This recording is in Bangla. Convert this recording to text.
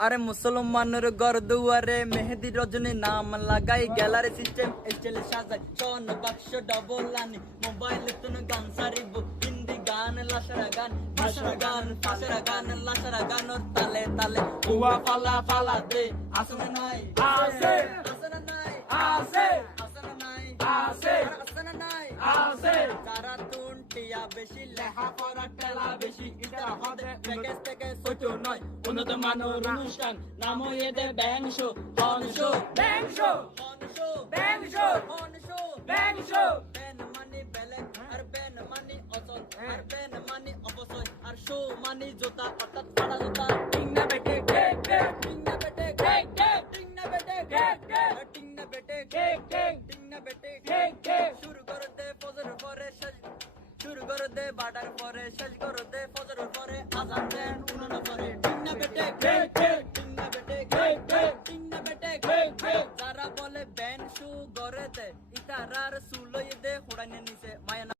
আরে মুসলমানের ঘর দুয়ারে মেহেদি রজনী নাম লাগাই গ্যালারি সিস্টেম স্টাইলে সাজাই স্বর্ণ বাক্স ডবল আনি মোবাইল তুন গান সারিব হিন্দি গান লাসারা গান ফাসারা গান লাসারা গান ওর তালে তালে হুয়া ফালা ফালা দে আসনা নাই আসে আসনা নাই আসে আসনা নাই আসে আসনা নাই আসে যারা তুনটিয়া বেশি লেহা পড়া টেলা বেশি এটা হবে প্যাকেজ থেকে ছোট নয় উন্নত মানের অনুষ্ঠান নাম এদে ব্যাং শো হন শো ব্যাং শো হন শো ব্যাং শো হন শো ব্যাং শো বেন মানি বেলেন আর বেন মানি অচল আর বেন মানি অপচয় আর শো মানি জোতা অর্থাৎ পাড়া জোতা টিং না বেটে কেক কেক টিং না বেটে কেক কেক টিং না বেটে কেক কেক টিং না বেটে কেক কেক টিং না বেটে কেক কেক শুরু করে দে ফজর পরে শেষ শুরু করে দে বাটার পরে শেষ করে দে ফজর পরে আজান দেন উনানা পরে টিং না বেটে কেক কেক টিং না বেটে কেক কেক টিং না বেটে কেক কেক যারা বলে ব্যান শু গরে দে ইতারার সুলই দে হোড়াইনে নিচে মায়া